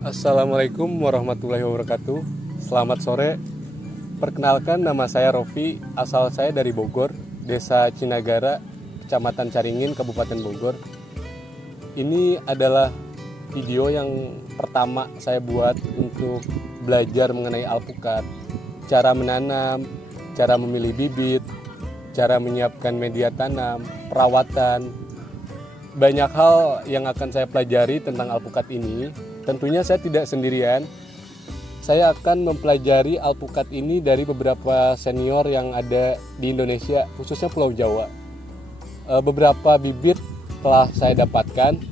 Assalamualaikum warahmatullahi wabarakatuh. Selamat sore. Perkenalkan, nama saya Rofi. Asal saya dari Bogor, Desa Cinagara, Kecamatan Caringin, Kabupaten Bogor. Ini adalah video yang pertama saya buat untuk belajar mengenai alpukat. Cara menanam, cara memilih bibit, cara menyiapkan media tanam, perawatan. Banyak hal yang akan saya pelajari tentang alpukat ini. Tentunya saya tidak sendirian. Saya akan mempelajari alpukat ini dari beberapa senior yang ada di Indonesia, khususnya Pulau Jawa. Beberapa bibit telah saya dapatkan.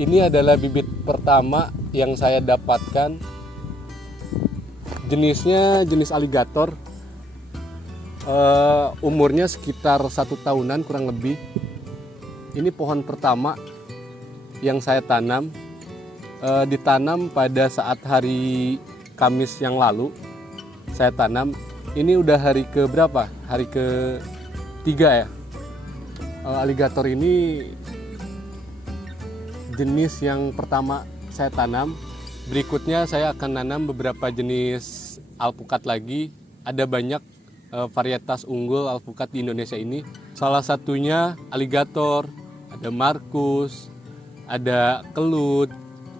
Ini adalah bibit pertama yang saya dapatkan. Jenisnya jenis aligator. Umurnya sekitar 1 tahunan kurang lebih. Ini pohon pertama yang saya tanam. Ditanam pada saat hari Kamis yang lalu. Saya tanam. Ini udah hari ke berapa? Hari ke 3 ya. Aligator ini jenis yang pertama saya tanam. Berikutnya saya akan nanam beberapa jenis alpukat lagi. Ada banyak varietas unggul alpukat di Indonesia ini. Salah satunya aligator, ada Markus, ada kelut,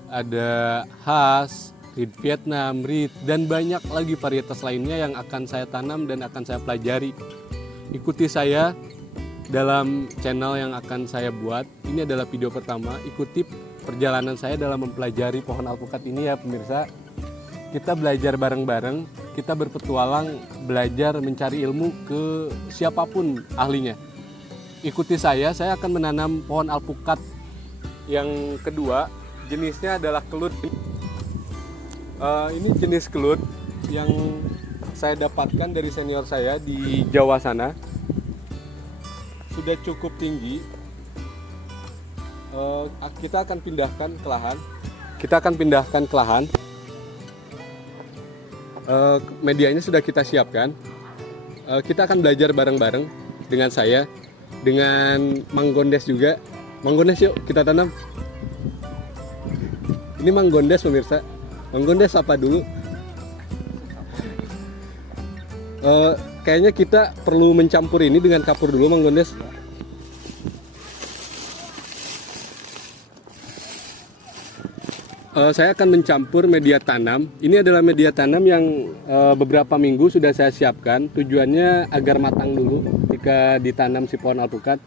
ada khas, reed Vietnam, reed, dan banyak lagi varietas lainnya yang akan saya tanam dan akan saya pelajari. Ikuti saya dalam channel yang akan saya buat. Ini adalah video pertama. Ikuti perjalanan saya dalam mempelajari pohon alpukat ini ya pemirsa. Kita belajar bareng-bareng, kita berpetualang, belajar mencari ilmu ke siapapun ahlinya. Ikuti saya akan menanam pohon alpukat yang kedua. Jenisnya adalah kelut. Ini jenis kelut yang saya dapatkan dari senior saya di Jawa sana. Sudah cukup tinggi. Kita akan pindahkan ke lahan. Medianya sudah kita siapkan. Kita akan belajar bareng-bareng dengan saya, dengan Mang Gondes juga. Mang Gondes, yuk kita tanam. Ini Mang Gondes pemirsa. Mang Gondes apa dulu? Kayaknya kita perlu mencampur ini dengan kapur dulu Mang Gondes. Saya akan mencampur media tanam. Ini adalah media tanam yang beberapa minggu sudah saya siapkan. Tujuannya agar matang dulu ketika ditanam si pohon alpukat.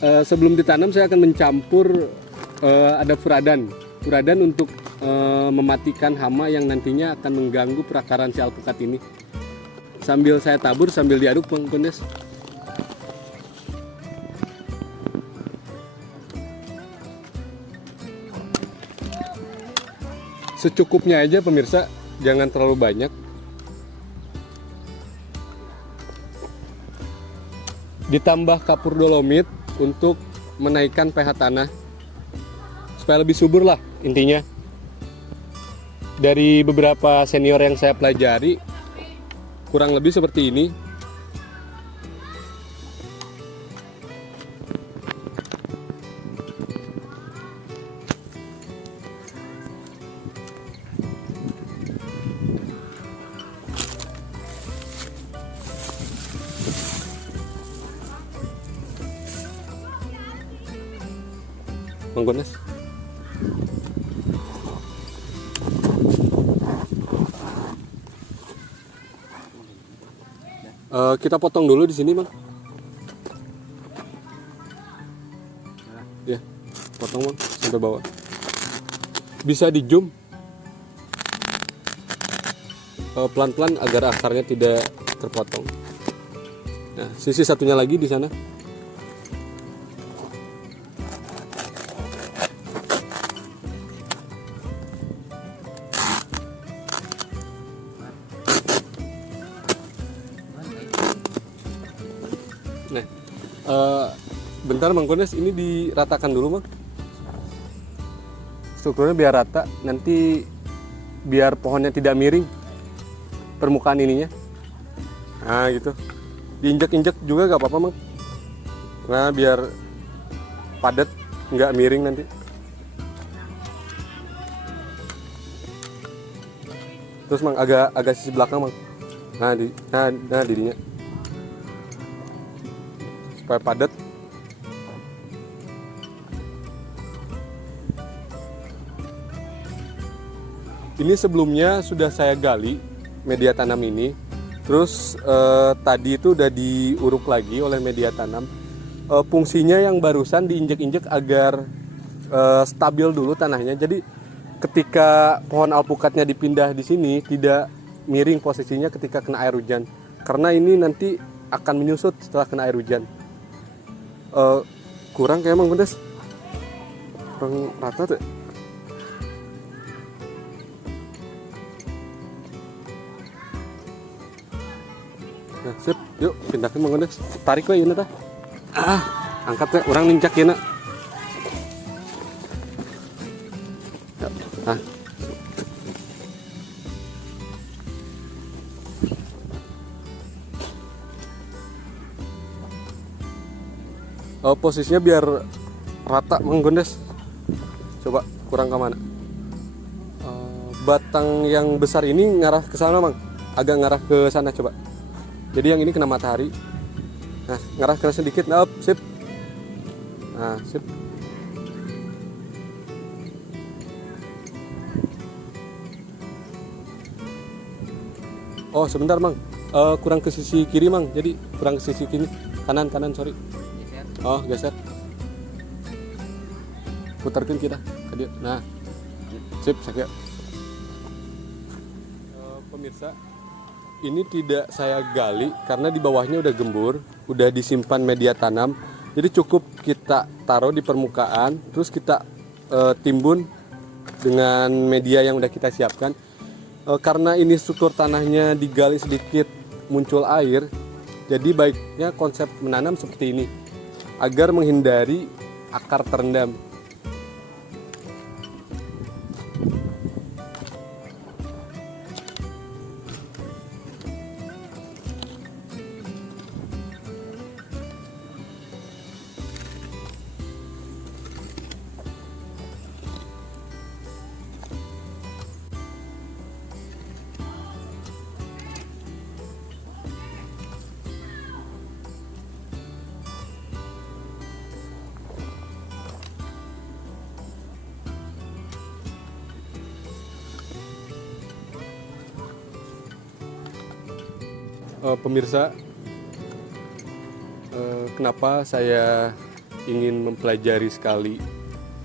Sebelum ditanam saya akan mencampur ada furadan untuk mematikan hama yang nantinya akan mengganggu perakaran si alpukat ini. Sambil saya tabur, sambil diaduk Bang Gondes. Secukupnya aja pemirsa, jangan terlalu banyak. Ditambah kapur dolomit untuk menaikkan pH tanah supaya lebih subur lah intinya. Dari beberapa senior yang saya pelajari kurang lebih seperti ini. Mang Gondes. Kita potong dulu di sini, Bang. Ya, potong Bang sampai bawah. Bisa di zoom pelan-pelan agar akarnya tidak terpotong. Nah, sisi satunya lagi di sana. Nah, bentar Bang Gondes, ini diratakan dulu Bang. Strukturnya biar rata, nanti biar pohonnya tidak miring permukaan ininya. Nah gitu, diinjek-injek juga gak apa-apa Bang. Nah biar padat, nggak miring nanti. Terus Mang agak sisi belakang Mang. Nah dirinya. Supaya padat. Ini sebelumnya sudah saya gali media tanam ini. Terus tadi itu udah diuruk lagi oleh media tanam. Fungsinya yang barusan diinjek-injek agar stabil dulu tanahnya. Jadi ketika pohon alpukatnya dipindah di sini tidak miring posisinya ketika kena air hujan. Karena ini nanti akan menyusut setelah kena air hujan. Kurang kayak Mang Pedes. Kurang rata tuh. Nah, sip, yuk pindahkan Mang Pedes. Tarik we ieu tah. Angkat we, urang nincak ieu na. Posisinya biar rata Mang Gondes. Coba kurang ke mana? Batang yang besar ini ngarah ke sana Mang. Agak ngarah ke sana coba. Jadi yang ini kena matahari. Nah, ngarah ke sedikit. Nah, sip. Nah, sip. Oh, sebentar Mang. Kurang ke sisi kiri Mang. Jadi kurang ke sisi kiri. Kanan, sorry. Oh, geser. Putarkan kita ke dia. Nah, sip, sakit. Pemirsa, ini tidak saya gali karena di bawahnya udah gembur, udah disimpan media tanam. Jadi cukup kita taruh di permukaan, terus kita timbun dengan media yang udah kita siapkan. Karena ini struktur tanahnya digali sedikit muncul air, jadi baiknya konsep menanam seperti ini agar menghindari akar terendam. Pemirsa, kenapa saya ingin mempelajari sekali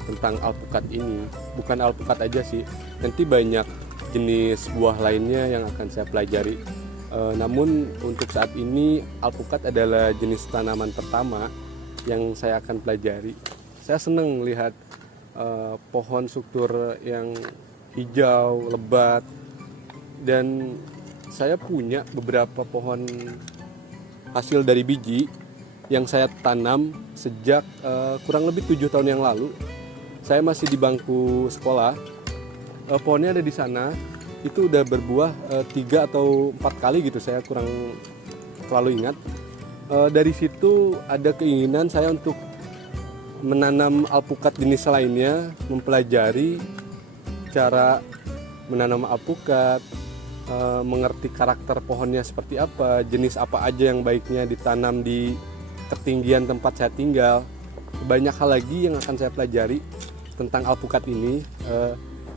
tentang alpukat ini? Bukan alpukat aja sih, nanti banyak jenis buah lainnya yang akan saya pelajari. Namun untuk saat ini alpukat adalah jenis tanaman pertama yang saya akan pelajari. Saya senang melihat pohon struktur yang hijau, lebat, dan saya punya beberapa pohon hasil dari biji yang saya tanam sejak kurang lebih 7 tahun yang lalu. Saya masih di bangku sekolah. Pohonnya ada di sana. Itu udah berbuah 3 atau 4 kali gitu, saya kurang terlalu ingat. Dari situ ada keinginan saya untuk menanam alpukat jenis lainnya, mempelajari cara menanam alpukat, mengerti karakter pohonnya seperti apa, jenis apa aja yang baiknya ditanam di ketinggian tempat saya tinggal. Banyak hal lagi yang akan saya pelajari tentang alpukat ini.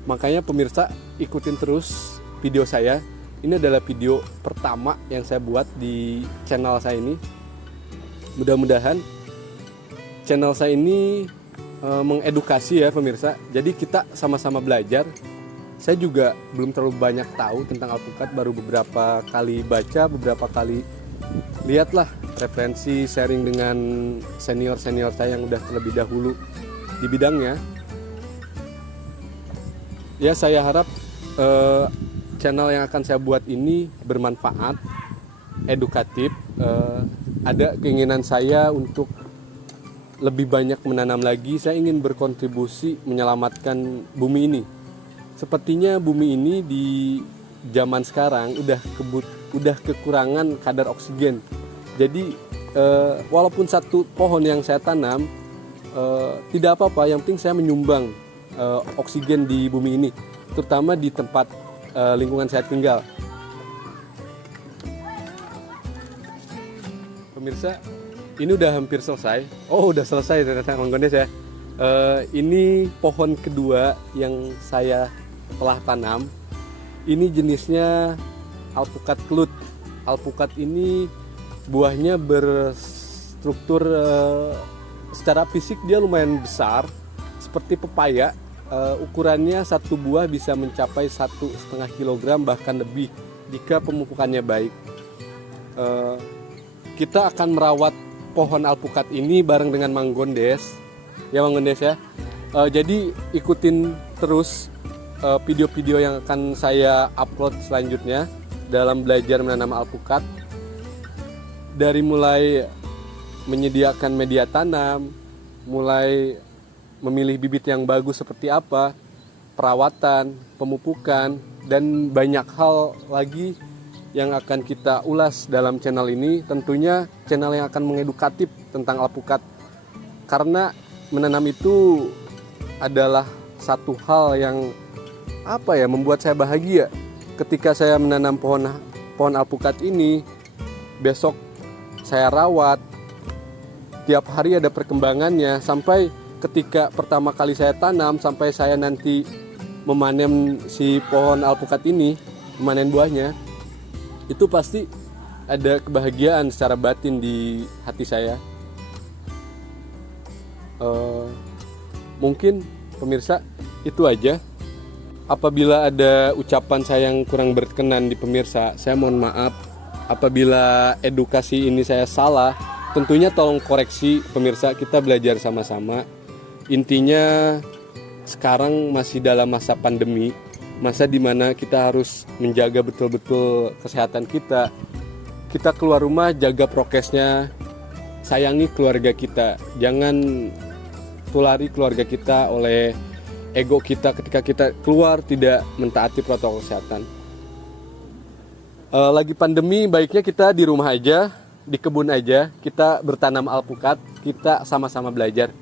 Makanya pemirsa, ikutin terus video saya. Ini adalah video pertama yang saya buat di channel saya ini. Mudah-mudahan channel saya ini mengedukasi ya pemirsa. Jadi kita sama-sama belajar. Saya juga belum terlalu banyak tahu tentang alpukat, baru beberapa kali baca, beberapa kali lihatlah referensi, sharing dengan senior-senior saya yang udah terlebih dahulu di bidangnya. Ya, saya harap channel yang akan saya buat ini bermanfaat, edukatif. Ada keinginan saya untuk lebih banyak menanam lagi. Saya ingin berkontribusi menyelamatkan bumi ini. Sepertinya bumi ini di zaman sekarang udah kekurangan kadar oksigen. Jadi walaupun satu pohon yang saya tanam tidak apa-apa, yang penting saya menyumbang oksigen di bumi ini, terutama di tempat lingkungan saya tinggal. Pemirsa, ini udah hampir selesai. Oh, udah selesai ternyata Mang Gondes ya. Ini pohon kedua yang saya telah tanam. Ini jenisnya alpukat kelut. Alpukat ini buahnya berstruktur secara fisik dia lumayan besar, seperti pepaya. Ukurannya satu buah bisa mencapai 1,5 kilogram bahkan lebih jika pemupukannya baik. Kita akan merawat pohon alpukat ini bareng dengan Mang Gondes, ya Mang Gondes ya. Jadi ikutin terus video-video yang akan saya upload selanjutnya dalam belajar menanam alpukat. Dari mulai menyediakan media tanam, mulai memilih bibit yang bagus seperti apa, perawatan, pemupukan, dan banyak hal lagi yang akan kita ulas dalam channel ini. Tentunya channel yang akan mengedukatif tentang alpukat, karena menanam itu adalah satu hal yang membuat saya bahagia. Ketika saya menanam pohon alpukat ini, besok saya rawat, tiap hari ada perkembangannya, sampai ketika pertama kali saya tanam sampai saya nanti memanen si pohon alpukat ini, memanen buahnya, itu pasti ada kebahagiaan secara batin di hati saya. Mungkin pemirsa itu aja. Apabila ada ucapan saya yang kurang berkenan di pemirsa, saya mohon maaf. Apabila edukasi ini saya salah, tentunya tolong koreksi pemirsa, kita belajar sama-sama. Intinya sekarang masih dalam masa pandemi, masa dimana kita harus menjaga betul-betul kesehatan kita. Kita keluar rumah, jaga prokesnya, sayangi keluarga kita. Jangan tulari keluarga kita oleh ego kita ketika kita keluar tidak mentaati protokol kesehatan. Lagi pandemi, baiknya kita di rumah aja, di kebun aja, kita bertanam alpukat, kita sama-sama belajar.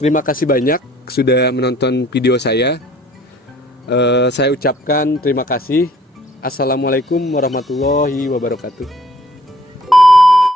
Terima kasih banyak sudah menonton video saya. Saya ucapkan terima kasih. Assalamualaikum warahmatullahi wabarakatuh.